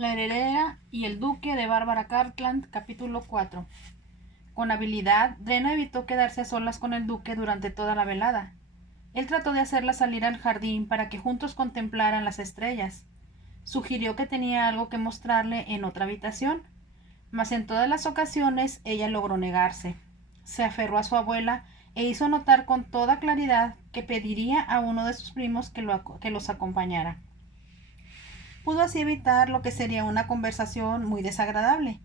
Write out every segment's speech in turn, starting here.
La heredera y el duque de Bárbara Cartland, capítulo 4. Con habilidad, Drena evitó quedarse a solas con el duque durante toda la velada. Él trató de hacerla salir al jardín para que juntos contemplaran las estrellas. Sugirió que tenía algo que mostrarle en otra habitación, mas en todas las ocasiones ella logró negarse. Se aferró a su abuela e hizo notar con toda claridad que pediría a uno de sus primos que los acompañara. Pudo así evitar lo que sería una conversación muy desagradable.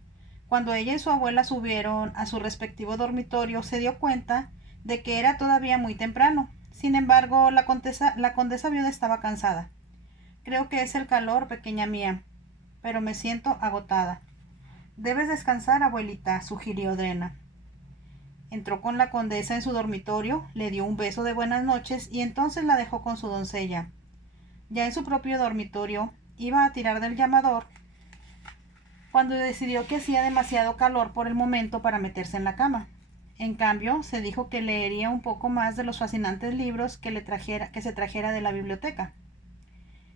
Cuando ella y su abuela subieron a su respectivo dormitorio, se dio cuenta de que era todavía muy temprano. Sin embargo, la condesa viuda estaba cansada. Creo que es el calor, pequeña mía, pero me siento agotada. Debes descansar, abuelita, sugirió Drena. Entró con la condesa en su dormitorio, le dio un beso de buenas noches y entonces la dejó con su doncella. Ya en su propio dormitorio, iba a tirar del llamador cuando decidió que hacía demasiado calor por el momento para meterse en la cama. En cambio, se dijo que leería un poco más de los fascinantes libros que se trajera de la biblioteca.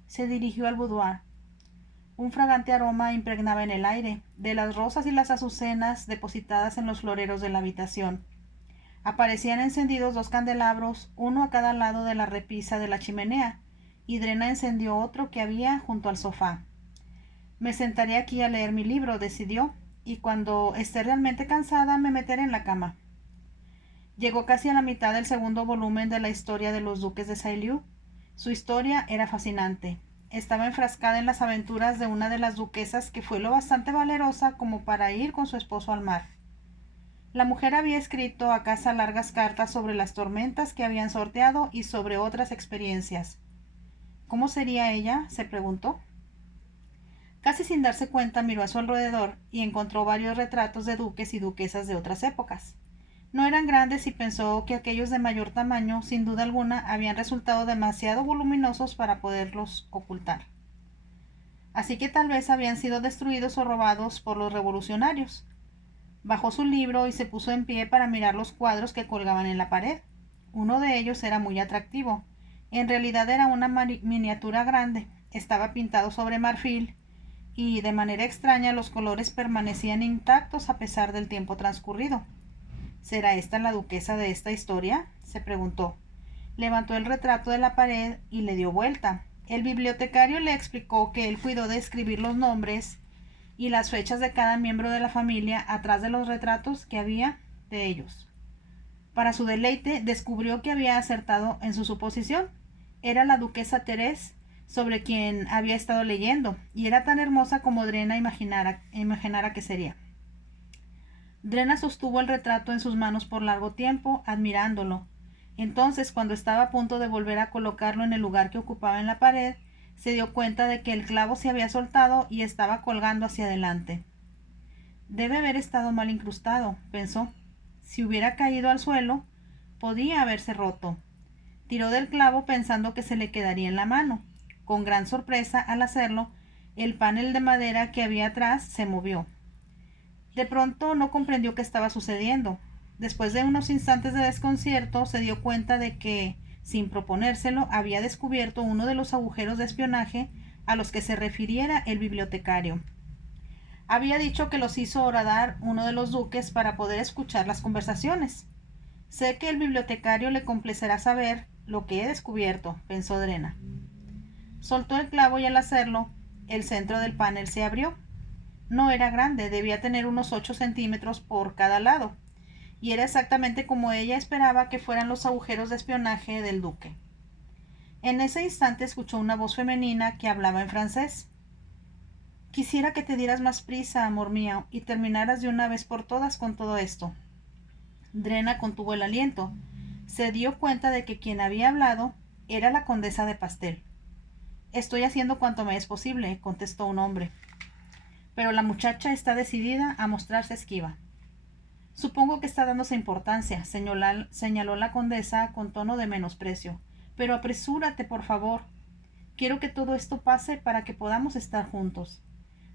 Se dirigió al boudoir. Un fragante aroma impregnaba en el aire, de las rosas y las azucenas depositadas en los floreros de la habitación. Aparecían encendidos dos candelabros, uno a cada lado de la repisa de la chimenea, y Drena encendió otro que había junto al sofá. Me sentaré aquí a leer mi libro, decidió, y cuando esté realmente cansada me meteré en la cama. Llegó casi a la mitad del segundo volumen de la historia de los duques de Sailly. Su historia era fascinante. Estaba enfrascada en las aventuras de una de las duquesas que fue lo bastante valerosa como para ir con su esposo al mar. La mujer había escrito a casa largas cartas sobre las tormentas que habían sorteado y sobre otras experiencias. ¿Cómo sería ella?, se preguntó. Casi sin darse cuenta miró a su alrededor y encontró varios retratos de duques y duquesas de otras épocas. No eran grandes y pensó que aquellos de mayor tamaño, sin duda alguna, habían resultado demasiado voluminosos para poderlos ocultar. Así que tal vez habían sido destruidos o robados por los revolucionarios. Bajó su libro y se puso en pie para mirar los cuadros que colgaban en la pared. Uno de ellos era muy atractivo. En realidad era una miniatura grande. Estaba pintado sobre marfil y, de manera extraña, los colores permanecían intactos a pesar del tiempo transcurrido. ¿Será esta la duquesa de esta historia?, se preguntó. Levantó el retrato de la pared y le dio vuelta. El bibliotecario le explicó que él cuidó de escribir los nombres y las fechas de cada miembro de la familia atrás de los retratos que había de ellos. Para su deleite, descubrió que había acertado en su suposición. Era la duquesa Thérèse, sobre quien había estado leyendo, y era tan hermosa como Drena imaginara que sería. Drena sostuvo el retrato en sus manos por largo tiempo, admirándolo. Entonces, cuando estaba a punto de volver a colocarlo en el lugar que ocupaba en la pared, se dio cuenta de que el clavo se había soltado y estaba colgando hacia adelante. Debe haber estado mal incrustado, pensó. Si hubiera caído al suelo, podía haberse roto. Tiró del clavo pensando que se le quedaría en la mano. Con gran sorpresa, al hacerlo, el panel de madera que había atrás se movió. De pronto no comprendió qué estaba sucediendo. Después de unos instantes de desconcierto, se dio cuenta de que, sin proponérselo, había descubierto uno de los agujeros de espionaje a los que se refiriera el bibliotecario. Había dicho que los hizo horadar uno de los duques para poder escuchar las conversaciones. Sé que el bibliotecario le complacerá saber lo que he descubierto, pensó Drena. Soltó el clavo y al hacerlo, el centro del panel se abrió. No era grande, debía tener unos 8 centímetros por cada lado, y era exactamente como ella esperaba que fueran los agujeros de espionaje del duque. En ese instante escuchó una voz femenina que hablaba en francés. Quisiera que te dieras más prisa, amor mío, y terminaras de una vez por todas con todo esto. Drena contuvo el aliento. Se dio cuenta de que quien había hablado era la condesa de Pastel. Estoy haciendo cuanto me es posible, contestó un hombre. Pero la muchacha está decidida a mostrarse esquiva. Supongo que está dándose importancia, señaló la condesa con tono de menosprecio. Pero apresúrate, por favor. Quiero que todo esto pase para que podamos estar juntos.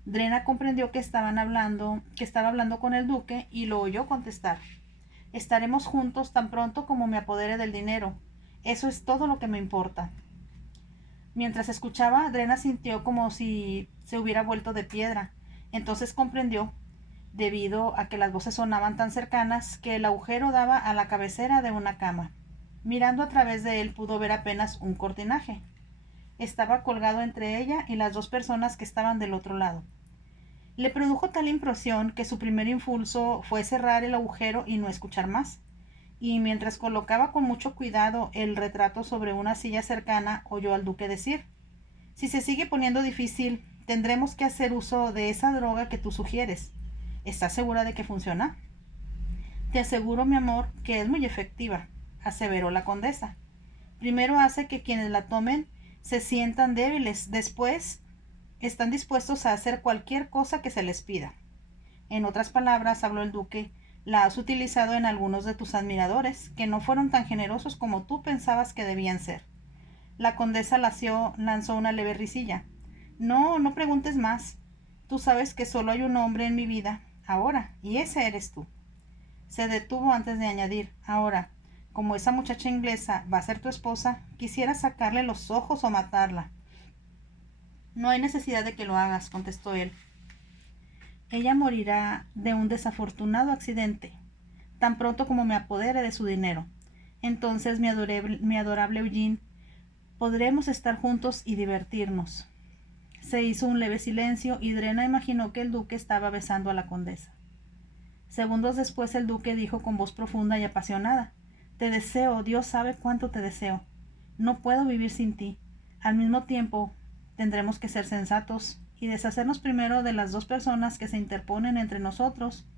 Drena comprendió que estaba hablando con el duque y lo oyó contestar. Estaremos juntos tan pronto como me apodere del dinero. Eso es todo lo que me importa. Mientras escuchaba, Drena sintió como si se hubiera vuelto de piedra. Entonces comprendió, debido a que las voces sonaban tan cercanas, que el agujero daba a la cabecera de una cama. Mirando a través de él pudo ver apenas un cortinaje. Estaba colgado entre ella y las dos personas que estaban del otro lado. Le produjo tal impresión que su primer impulso fue cerrar el agujero y no escuchar más. Y mientras colocaba con mucho cuidado el retrato sobre una silla cercana, oyó al duque decir: «Si se sigue poniendo difícil, tendremos que hacer uso de esa droga que tú sugieres. ¿Estás segura de que funciona?» «Te aseguro, mi amor, que es muy efectiva», aseveró la condesa. «Primero hace que quienes la tomen se sientan débiles, después están dispuestos a hacer cualquier cosa que se les pida. En otras palabras, habló el duque, la has utilizado en algunos de tus admiradores, que no fueron tan generosos como tú pensabas que debían ser». La condesa lanzó una leve risilla. «No, no preguntes más. Tú sabes que solo hay un hombre en mi vida, ahora, y ese eres tú». Se detuvo antes de añadir: «Ahora, como esa muchacha inglesa va a ser tu esposa, quisiera sacarle los ojos o matarla». «No hay necesidad de que lo hagas», contestó él. «Ella morirá de un desafortunado accidente, tan pronto como me apodere de su dinero. Entonces, mi adorable Eugene, podremos estar juntos y divertirnos». Se hizo un leve silencio y Drena imaginó que el duque estaba besando a la condesa. Segundos después el duque dijo con voz profunda y apasionada: «Te deseo, Dios sabe cuánto te deseo. No puedo vivir sin ti. Al mismo tiempo, tendremos que ser sensatos y deshacernos primero de las dos personas que se interponen entre nosotros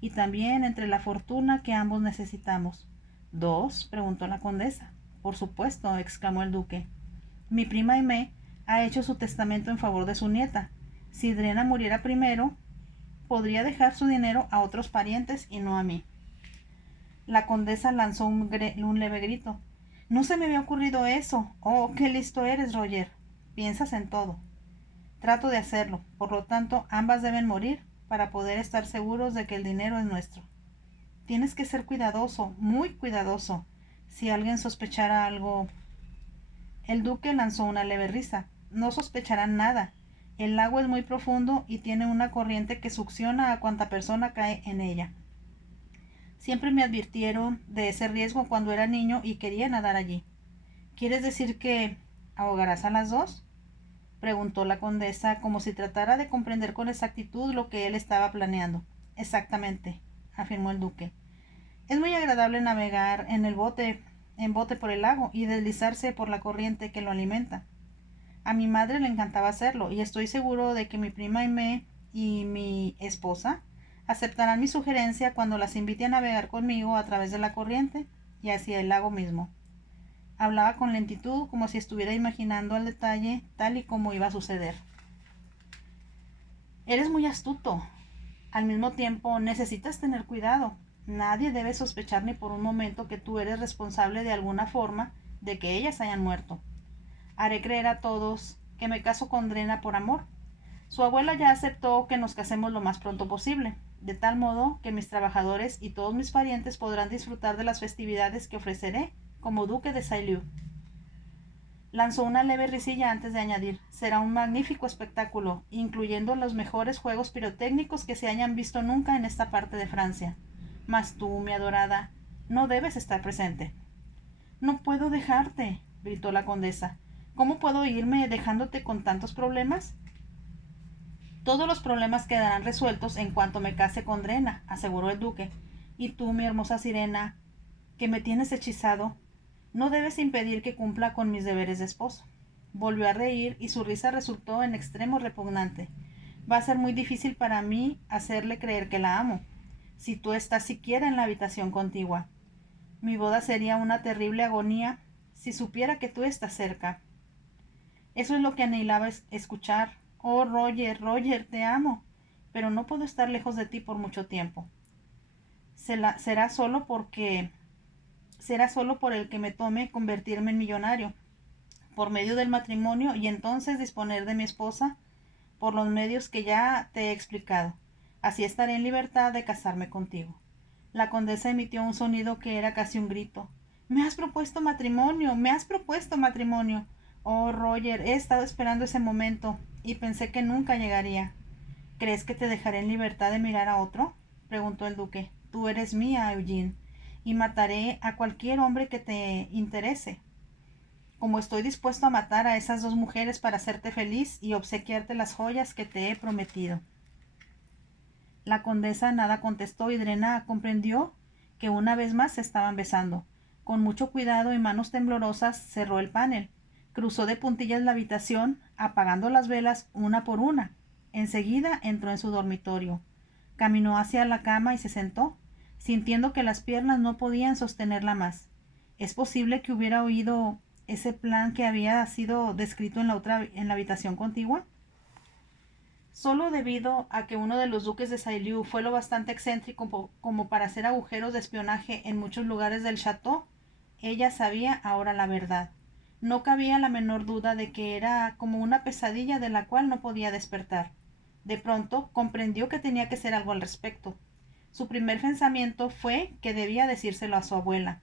y también entre la fortuna que ambos necesitamos». «¿Dos?», preguntó la condesa. «Por supuesto», exclamó el duque. «Mi prima Aimée ha hecho su testamento en favor de su nieta. Si Drena muriera primero, podría dejar su dinero a otros parientes y no a mí». La condesa lanzó un leve grito. «No se me había ocurrido eso. Oh, qué listo eres, Roger. Piensas en todo». «Trato de hacerlo. Por lo tanto, ambas deben morir para poder estar seguros de que el dinero es nuestro». «Tienes que ser cuidadoso, muy cuidadoso. Si alguien sospechara algo...». El duque lanzó una leve risa. «No sospecharán nada. El lago es muy profundo y tiene una corriente que succiona a cuanta persona cae en ella. Siempre me advirtieron de ese riesgo cuando era niño y quería nadar allí». «¿Quieres decir que ahogarás a las dos?», preguntó la condesa, como si tratara de comprender con exactitud lo que él estaba planeando. «Exactamente», afirmó el duque. «Es muy agradable navegar en bote por el lago y deslizarse por la corriente que lo alimenta. A mi madre le encantaba hacerlo, y estoy seguro de que mi prima Aimée y mi esposa aceptarán mi sugerencia cuando las invite a navegar conmigo a través de la corriente y hacia el lago mismo». Hablaba con lentitud, como si estuviera imaginando al detalle tal y como iba a suceder. «Eres muy astuto. Al mismo tiempo, necesitas tener cuidado. Nadie debe sospechar ni por un momento que tú eres responsable de alguna forma de que ellas hayan muerto. Haré creer a todos que me caso con Drena por amor. Su abuela ya aceptó que nos casemos lo más pronto posible, de tal modo que mis trabajadores y todos mis parientes podrán disfrutar de las festividades que ofreceré como duque de Sailly». Lanzó una leve risilla antes de añadir: «Será un magnífico espectáculo, incluyendo los mejores juegos pirotécnicos que se hayan visto nunca en esta parte de Francia. Mas tú, mi adorada, no debes estar presente». «No puedo dejarte», gritó la condesa. «¿Cómo puedo irme dejándote con tantos problemas?». «Todos los problemas quedarán resueltos en cuanto me case con Drena», aseguró el duque. «Y tú, mi hermosa sirena, que me tienes hechizado, no debes impedir que cumpla con mis deberes de esposo». Volvió a reír y su risa resultó en extremo repugnante. «Va a ser muy difícil para mí hacerle creer que la amo, si tú estás siquiera en la habitación contigua. Mi boda sería una terrible agonía si supiera que tú estás cerca». «Eso es lo que anhelaba escuchar. Oh, Roger, Roger, te amo, pero no puedo estar lejos de ti por mucho tiempo. Será solo por el que me tome convertirme en millonario por medio del matrimonio y entonces disponer de mi esposa por los medios que ya te he explicado. Así estaré en libertad de casarme contigo». La condesa emitió un sonido que era casi un grito. «¡Me has propuesto matrimonio! ¡Me has propuesto matrimonio! Oh, Roger, he estado esperando ese momento y pensé que nunca llegaría. ¿Crees que te dejaré en libertad de mirar a otro?, preguntó el duque. Tú eres mía, Eugene, y mataré a cualquier hombre que te interese, como estoy dispuesto a matar a esas 2 mujeres para hacerte feliz y obsequiarte las joyas que te he prometido. La condesa nada contestó y Drena comprendió que una vez más se estaban besando. Con mucho cuidado y manos temblorosas cerró el panel. Cruzó de puntillas la habitación, apagando las velas una por una. Enseguida entró en su dormitorio. Caminó hacia la cama y se sentó, sintiendo que las piernas no podían sostenerla más. ¿Es posible que hubiera oído ese plan que había sido descrito en la habitación contigua? Solo debido a que uno de los duques de Sailly fue lo bastante excéntrico como para hacer agujeros de espionaje en muchos lugares del château, ella sabía ahora la verdad. No cabía la menor duda de que era como una pesadilla de la cual no podía despertar. De pronto comprendió que tenía que hacer algo al respecto. Su primer pensamiento fue que debía decírselo a su abuela.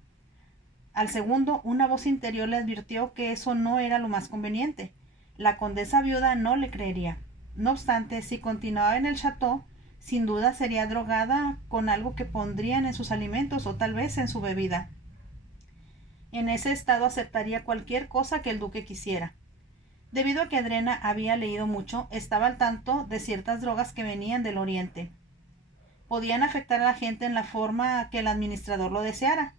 Al segundo, una voz interior le advirtió que eso no era lo más conveniente. La condesa viuda no le creería. No obstante, si continuaba en el château, sin duda sería drogada con algo que pondrían en sus alimentos o tal vez en su bebida. En ese estado aceptaría cualquier cosa que el duque quisiera. Debido a que Drena había leído mucho, estaba al tanto de ciertas drogas que venían del oriente. Podían afectar a la gente en la forma que el administrador lo deseara.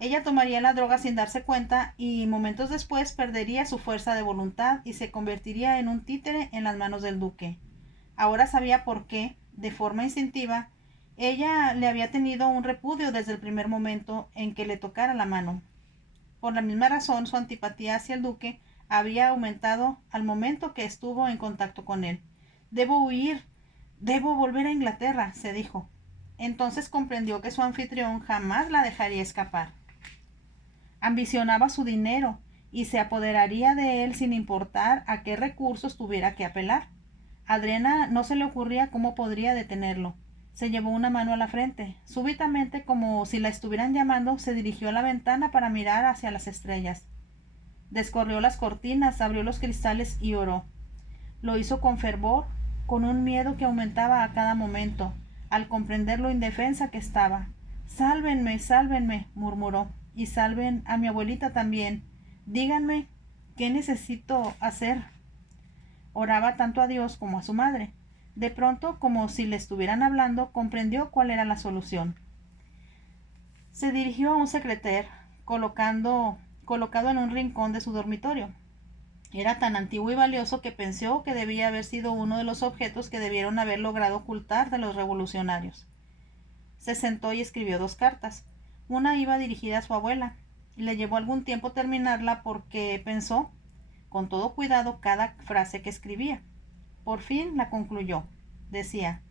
Ella tomaría la droga sin darse cuenta y momentos después perdería su fuerza de voluntad y se convertiría en un títere en las manos del duque. Ahora sabía por qué, de forma instintiva, ella le había tenido un repudio desde el primer momento en que le tocara la mano. Por la misma razón, su antipatía hacia el duque había aumentado al momento que estuvo en contacto con él. Debo huir, debo volver a Inglaterra, se dijo. Entonces comprendió que su anfitrión jamás la dejaría escapar. Ambicionaba su dinero y se apoderaría de él sin importar a qué recursos tuviera que apelar. A Drena no se le ocurría cómo podría detenerlo. Se llevó una mano a la frente. Súbitamente, como si la estuvieran llamando, se dirigió a la ventana para mirar hacia las estrellas. Descorrió las cortinas, abrió los cristales y oró. Lo hizo con fervor, con un miedo que aumentaba a cada momento, al comprender lo indefensa que estaba. Sálvenme, sálvenme, murmuró, y salven a mi abuelita también. Díganme, ¿qué necesito hacer? Oraba tanto a Dios como a su madre. De pronto, como si le estuvieran hablando, comprendió cuál era la solución. Se dirigió a un secreter, colocado en un rincón de su dormitorio. Era tan antiguo y valioso que pensó que debía haber sido uno de los objetos que debieron haber logrado ocultar de los revolucionarios. Se sentó y escribió 2 cartas. Una iba dirigida a su abuela, y le llevó algún tiempo terminarla porque pensó con todo cuidado cada frase que escribía. Por fin la concluyó. Decía: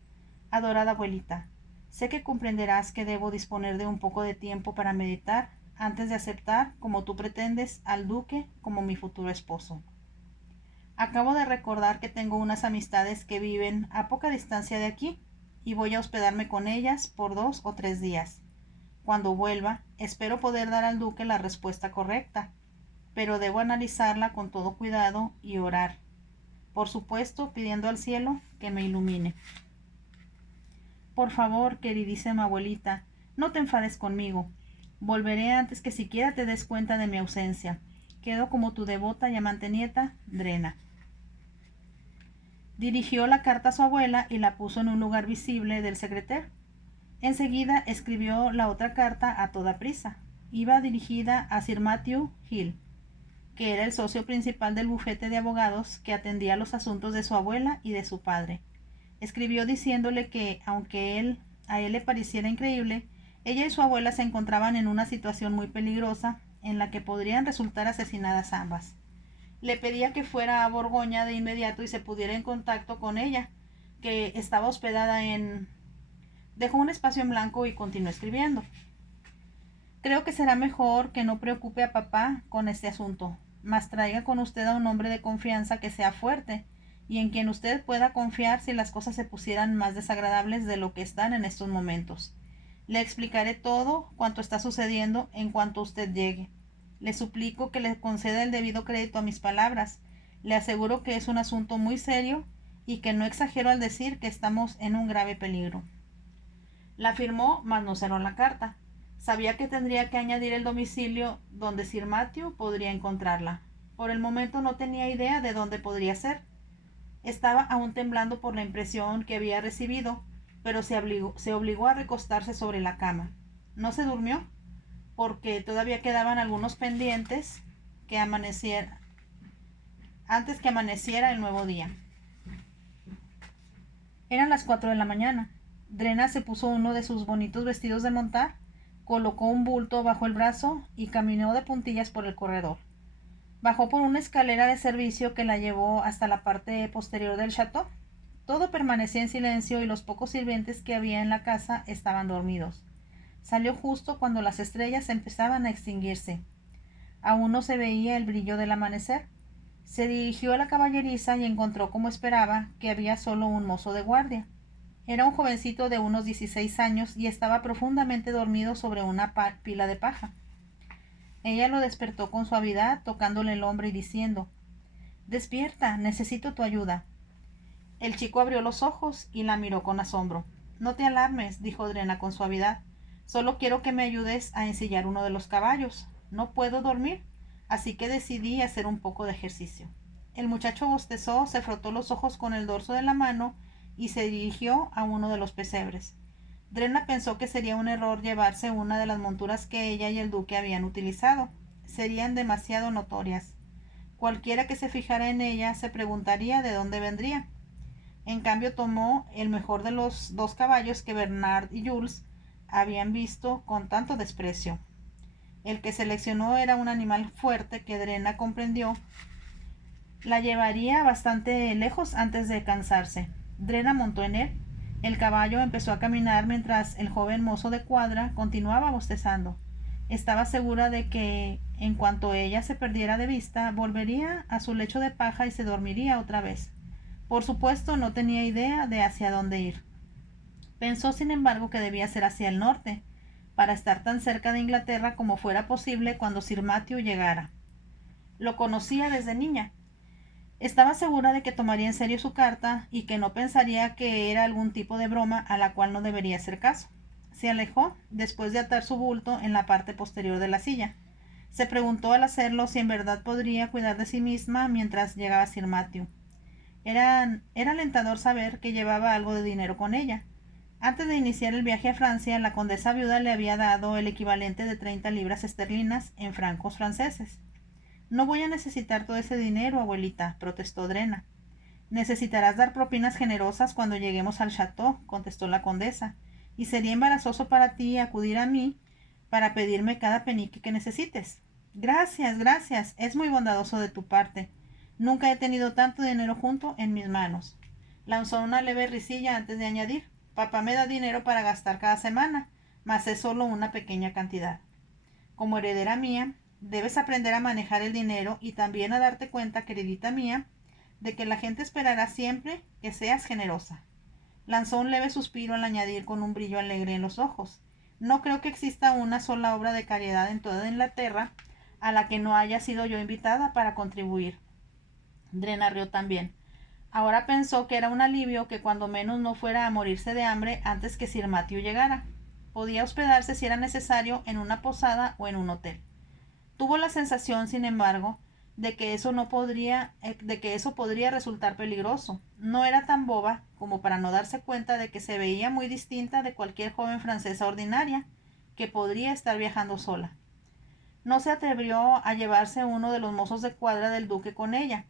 Adorada abuelita, sé que comprenderás que debo disponer de un poco de tiempo para meditar antes de aceptar, como tú pretendes, al duque como mi futuro esposo. Acabo de recordar que tengo unas amistades que viven a poca distancia de aquí y voy a hospedarme con ellas por 2 o 3 días. Cuando vuelva, espero poder dar al duque la respuesta correcta, pero debo analizarla con todo cuidado y orar, por supuesto pidiendo al cielo que me ilumine. Por favor, queridísima abuelita, no te enfades conmigo. Volveré antes que siquiera te des cuenta de mi ausencia. Quedo como tu devota y amante nieta, Drena. Dirigió la carta a su abuela y la puso en un lugar visible del secreter. Enseguida escribió la otra carta a toda prisa. Iba dirigida a Sir Matthew Hill, que era el socio principal del bufete de abogados que atendía los asuntos de su abuela y de su padre. Escribió diciéndole que, aunque a él le pareciera increíble, ella y su abuela se encontraban en una situación muy peligrosa en la que podrían resultar asesinadas ambas. Le pedía que fuera a Borgoña de inmediato y se pudiera en contacto con ella, que estaba hospedada en... Dejó un espacio en blanco y continuó escribiendo. Creo que será mejor que no preocupe a papá con este asunto, mas traiga con usted a un hombre de confianza que sea fuerte y en quien usted pueda confiar si las cosas se pusieran más desagradables de lo que están en estos momentos. Le explicaré todo cuanto está sucediendo en cuanto usted llegue. Le suplico que le conceda el debido crédito a mis palabras. Le aseguro que es un asunto muy serio y que no exagero al decir que estamos en un grave peligro. La firmó, mas no cerró la carta. Sabía que tendría que añadir el domicilio donde Sir Matthew podría encontrarla. Por el momento no tenía idea de dónde podría ser. Estaba aún temblando por la impresión que había recibido, pero se obligó a recostarse sobre la cama. No se durmió, porque todavía quedaban algunos pendientes que antes que amaneciera el nuevo día. Eran las 4 de la mañana. Drena se puso uno de sus bonitos vestidos de montar, colocó un bulto bajo el brazo y caminó de puntillas por el corredor. Bajó por una escalera de servicio que la llevó hasta la parte posterior del chateau. Todo permanecía en silencio y los pocos sirvientes que había en la casa estaban dormidos. Salió justo cuando las estrellas empezaban a extinguirse. Aún no se veía el brillo del amanecer. Se dirigió a la caballeriza y encontró, como esperaba, que había solo un mozo de guardia. Era un jovencito de unos 16 años y estaba profundamente dormido sobre una pila de paja. Ella lo despertó con suavidad, tocándole el hombro y diciendo: «Despierta, necesito tu ayuda». El chico abrió los ojos y la miró con asombro. «No te alarmes», dijo Drena con suavidad. «Solo quiero que me ayudes a ensillar uno de los caballos. No puedo dormir, así que decidí hacer un poco de ejercicio». El muchacho bostezó, se frotó los ojos con el dorso de la mano y se dirigió a uno de los pesebres. Drena pensó que sería un error llevarse una de las monturas que ella y el duque habían utilizado. Serían demasiado notorias. Cualquiera que se fijara en ella se preguntaría de dónde vendría. En cambio tomó el mejor de los dos caballos que Bernard y Jules habían visto con tanto desprecio. El que seleccionó era un animal fuerte que Drena comprendió la llevaría bastante lejos antes de cansarse. Drena montó en él. El caballo empezó a caminar mientras el joven mozo de cuadra continuaba bostezando. Estaba segura de que, en cuanto ella se perdiera de vista, volvería a su lecho de paja y se dormiría otra vez. Por supuesto, no tenía idea de hacia dónde ir. Pensó, sin embargo, que debía ser hacia el norte, para estar tan cerca de Inglaterra como fuera posible cuando Sir Matthew llegara. Lo conocía desde niña. Estaba segura de que tomaría en serio su carta y que no pensaría que era algún tipo de broma a la cual no debería hacer caso. Se alejó, después de atar su bulto en la parte posterior de la silla. Se preguntó al hacerlo si en verdad podría cuidar de sí misma mientras llegaba Sir Matthew. Era alentador saber que llevaba algo de dinero con ella. Antes de iniciar el viaje a Francia, la condesa viuda le había dado el equivalente de 30 libras esterlinas en francos franceses. «No voy a necesitar todo ese dinero, abuelita», protestó Drena. «Necesitarás dar propinas generosas cuando lleguemos al chateau», contestó la condesa, «y sería embarazoso para ti acudir a mí para pedirme cada penique que necesites». «Gracias, gracias, es muy bondadoso de tu parte. Nunca he tenido tanto dinero junto en mis manos». Lanzó una leve risilla antes de añadir: «Papá me da dinero para gastar cada semana, mas es solo una pequeña cantidad. Como heredera mía, debes aprender a manejar el dinero y también a darte cuenta, queridita mía, de que la gente esperará siempre que seas generosa». Lanzó un leve suspiro al añadir con un brillo alegre en los ojos: «No creo que exista una sola obra de caridad en toda Inglaterra a la que no haya sido yo invitada para contribuir». Drena rió también. Ahora pensó que era un alivio que cuando menos no fuera a morirse de hambre antes que Sir Matthew llegara. Podía hospedarse si era necesario en una posada o en un hotel. Tuvo la sensación, sin embargo, de que eso podría resultar peligroso. No era tan boba como para no darse cuenta de que se veía muy distinta de cualquier joven francesa ordinaria que podría estar viajando sola. No se atrevió a llevarse uno de los mozos de cuadra del duque con ella.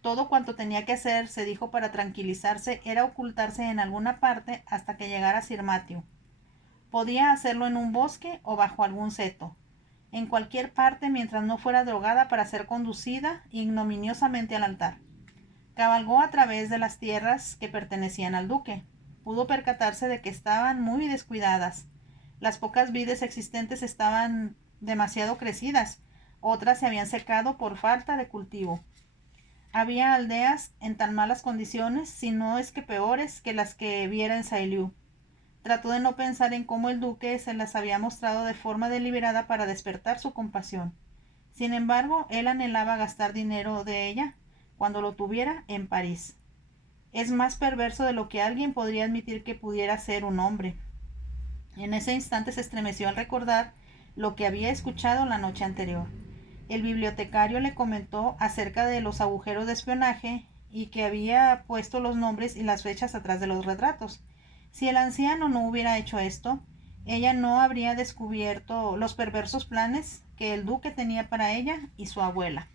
Todo cuanto tenía que hacer, se dijo para tranquilizarse, era ocultarse en alguna parte hasta que llegara Sir Matthew. Podía hacerlo en un bosque o bajo algún seto, en cualquier parte mientras no fuera drogada para ser conducida ignominiosamente al altar. Cabalgó a través de las tierras que pertenecían al duque. Pudo percatarse de que estaban muy descuidadas. Las pocas vides existentes estaban demasiado crecidas, otras se habían secado por falta de cultivo. Había aldeas en tan malas condiciones, si no es que peores, que las que viera en Sailly. Trató de no pensar en cómo el duque se las había mostrado de forma deliberada para despertar su compasión. Sin embargo, él anhelaba gastar dinero de ella cuando lo tuviera en París. Es más perverso de lo que alguien podría admitir que pudiera ser un hombre. En ese instante se estremeció al recordar lo que había escuchado la noche anterior. El bibliotecario le comentó acerca de los agujeros de espionaje y que había puesto los nombres y las fechas atrás de los retratos. Si el anciano no hubiera hecho esto, ella no habría descubierto los perversos planes que el duque tenía para ella y su abuela.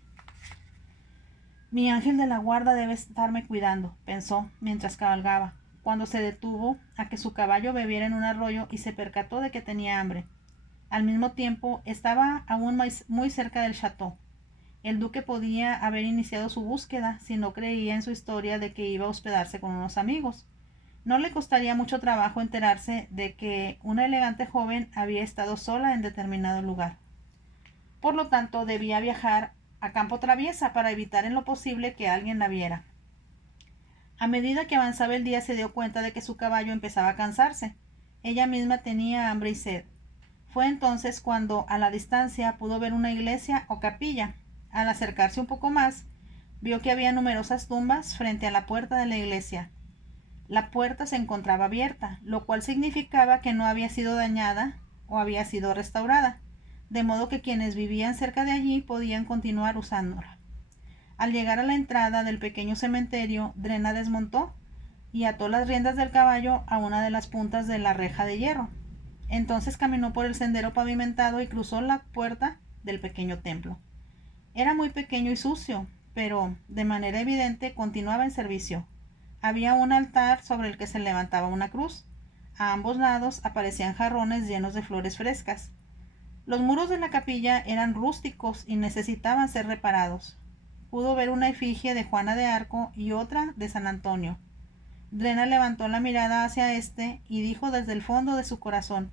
Mi ángel de la guarda debe estarme cuidando, pensó mientras cabalgaba, cuando se detuvo a que su caballo bebiera en un arroyo y se percató de que tenía hambre. Al mismo tiempo, estaba aún muy cerca del château. El duque podía haber iniciado su búsqueda si no creía en su historia de que iba a hospedarse con unos amigos. No le costaría mucho trabajo enterarse de que una elegante joven había estado sola en determinado lugar. Por lo tanto, debía viajar a campo traviesa para evitar en lo posible que alguien la viera. A medida que avanzaba el día se dio cuenta de que su caballo empezaba a cansarse. Ella misma tenía hambre y sed. Fue entonces cuando a la distancia pudo ver una iglesia o capilla. Al acercarse un poco más, vio que había numerosas tumbas frente a la puerta de la iglesia. La puerta se encontraba abierta, lo cual significaba que no había sido dañada o había sido restaurada, de modo que quienes vivían cerca de allí podían continuar usándola. Al llegar a la entrada del pequeño cementerio, Drena desmontó y ató las riendas del caballo a una de las puntas de la reja de hierro. Entonces caminó por el sendero pavimentado y cruzó la puerta del pequeño templo. Era muy pequeño y sucio, pero de manera evidente continuaba en servicio. Había un altar sobre el que se levantaba una cruz. A ambos lados aparecían jarrones llenos de flores frescas. Los muros de la capilla eran rústicos y necesitaban ser reparados. Pudo ver una efigie de Juana de Arco y otra de San Antonio. Drena levantó la mirada hacia éste y dijo desde el fondo de su corazón: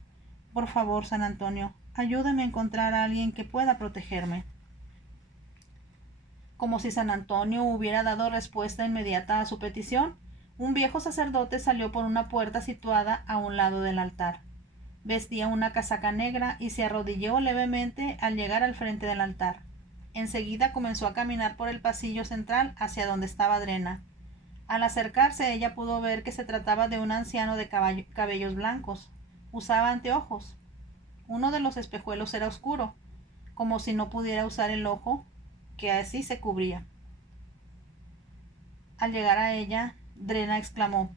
por favor, San Antonio, ayúdame a encontrar a alguien que pueda protegerme. Como si San Antonio hubiera dado respuesta inmediata a su petición, un viejo sacerdote salió por una puerta situada a un lado del altar. Vestía una casaca negra y se arrodilló levemente al llegar al frente del altar. Enseguida comenzó a caminar por el pasillo central hacia donde estaba Drena. Al acercarse ella pudo ver que se trataba de un anciano de cabellos blancos. Usaba anteojos. Uno de los espejuelos era oscuro, como si no pudiera usar el ojo, que así se cubría. Al llegar a ella, Drena exclamó: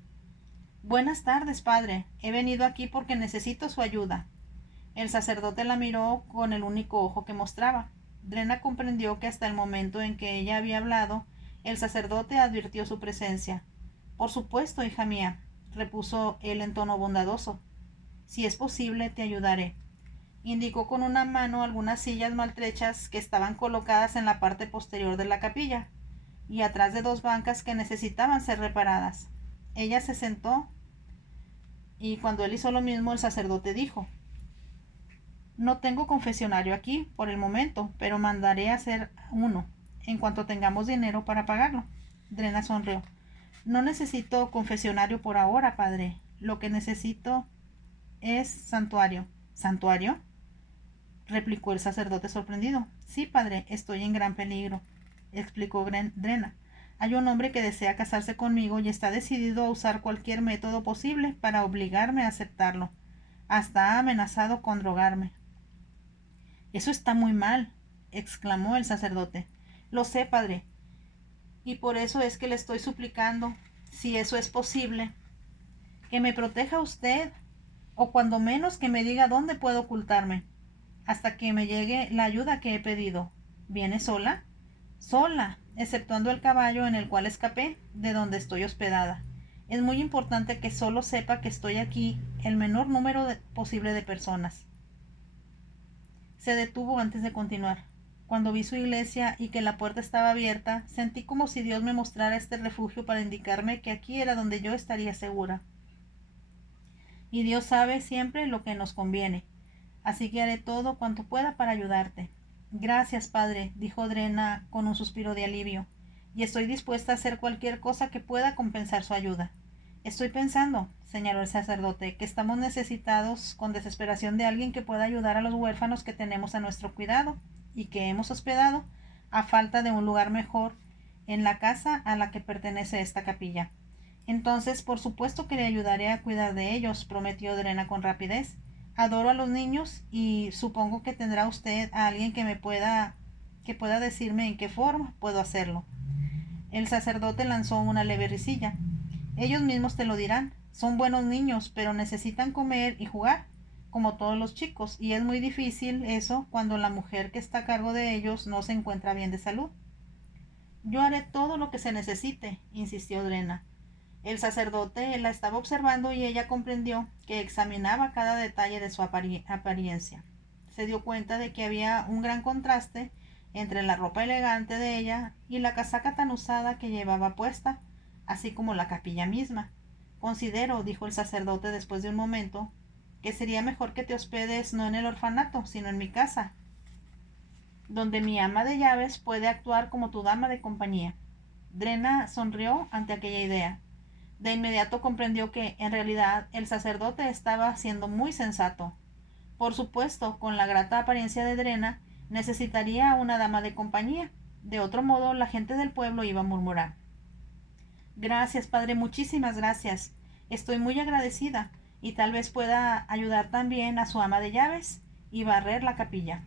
buenas tardes, padre. He venido aquí porque necesito su ayuda. El sacerdote la miró con el único ojo que mostraba. Drena comprendió que hasta el momento en que ella había hablado, el sacerdote advirtió su presencia. Por supuesto, hija mía, repuso él en tono bondadoso. Si es posible, te ayudaré. Indicó con una mano algunas sillas maltrechas que estaban colocadas en la parte posterior de la capilla y atrás de dos bancas que necesitaban ser reparadas. Ella se sentó y cuando él hizo lo mismo, el sacerdote dijo: no tengo confesionario aquí por el momento, pero mandaré a hacer uno en cuanto tengamos dinero para pagarlo. Drena sonrió. No necesito confesionario por ahora, padre. Lo que necesito es santuario. ¿Santuario?, replicó el sacerdote sorprendido. Sí, padre, estoy en gran peligro, explicó Drena. Hay un hombre que desea casarse conmigo y está decidido a usar cualquier método posible para obligarme a aceptarlo. Hasta ha amenazado con drogarme. Eso está muy mal, exclamó el sacerdote. Lo sé, padre, y por eso es que le estoy suplicando, si eso es posible, que me proteja usted, o cuando menos que me diga dónde puedo ocultarme, hasta que me llegue la ayuda que he pedido. ¿Viene sola? Sola, exceptuando el caballo en el cual escapé, de donde estoy hospedada. Es muy importante que solo sepa que estoy aquí el menor número posible de personas. Se detuvo antes de continuar. Cuando vi su iglesia y que la puerta estaba abierta, sentí como si Dios me mostrara este refugio para indicarme que aquí era donde yo estaría segura. Y Dios sabe siempre lo que nos conviene, así que haré todo cuanto pueda para ayudarte. Gracias, padre, dijo Drena con un suspiro de alivio, y estoy dispuesta a hacer cualquier cosa que pueda compensar su ayuda. Estoy pensando, señaló el sacerdote, que estamos necesitados con desesperación de alguien que pueda ayudar a los huérfanos que tenemos a nuestro cuidado. y que hemos hospedado, a falta de un lugar mejor en la casa a la que pertenece esta capilla. Entonces, por supuesto que le ayudaré a cuidar de ellos, prometió Drena con rapidez. Adoro a los niños y supongo que tendrá usted a alguien que pueda decirme en qué forma puedo hacerlo. El sacerdote lanzó una leve risilla. Ellos mismos te lo dirán. Son buenos niños, pero necesitan comer y jugar, como todos los chicos, y es muy difícil eso cuando la mujer que está a cargo de ellos no se encuentra bien de salud. Yo haré todo lo que se necesite, insistió Drena. El sacerdote la estaba observando y ella comprendió que examinaba cada detalle de su apariencia. Se dio cuenta de que había un gran contraste entre la ropa elegante de ella y la casaca tan usada que llevaba puesta, así como la capilla misma. Considero, dijo el sacerdote después de un momento, que sería mejor que te hospedes no en el orfanato, sino en mi casa, donde mi ama de llaves puede actuar como tu dama de compañía. Drena sonrió ante aquella idea. De inmediato comprendió que, en realidad, el sacerdote estaba siendo muy sensato. Por supuesto, con la grata apariencia de Drena, necesitaría una dama de compañía. De otro modo, la gente del pueblo iba a murmurar. Gracias, padre, muchísimas gracias. Estoy muy agradecida, y tal vez pueda ayudar también a su ama de llaves y barrer la capilla.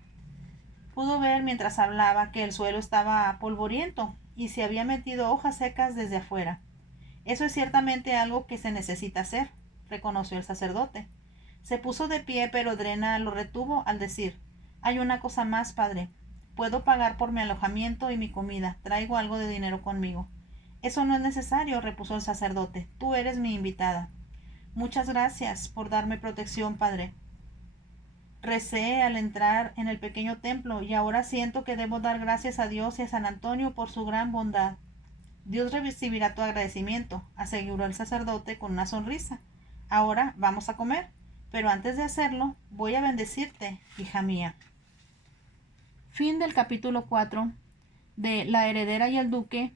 Pudo ver mientras hablaba que el suelo estaba polvoriento y se había metido hojas secas desde afuera. Eso es ciertamente algo que se necesita hacer, reconoció el sacerdote. Se puso de pie, pero Drena lo retuvo al decir: hay una cosa más, padre. Puedo pagar por mi alojamiento y mi comida. Traigo algo de dinero conmigo. Eso no es necesario, repuso el sacerdote. Tú eres mi invitada. Muchas gracias por darme protección, padre. Recé al entrar en el pequeño templo y ahora siento que debo dar gracias a Dios y a San Antonio por su gran bondad. Dios recibirá tu agradecimiento, aseguró el sacerdote con una sonrisa. Ahora vamos a comer, pero antes de hacerlo, voy a bendecirte, hija mía. Fin del capítulo 4 de La heredera y el duque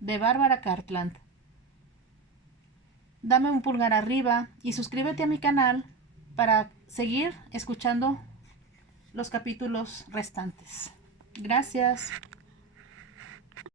de Bárbara Cartland. Dame un pulgar arriba y suscríbete a mi canal para seguir escuchando los capítulos restantes. Gracias.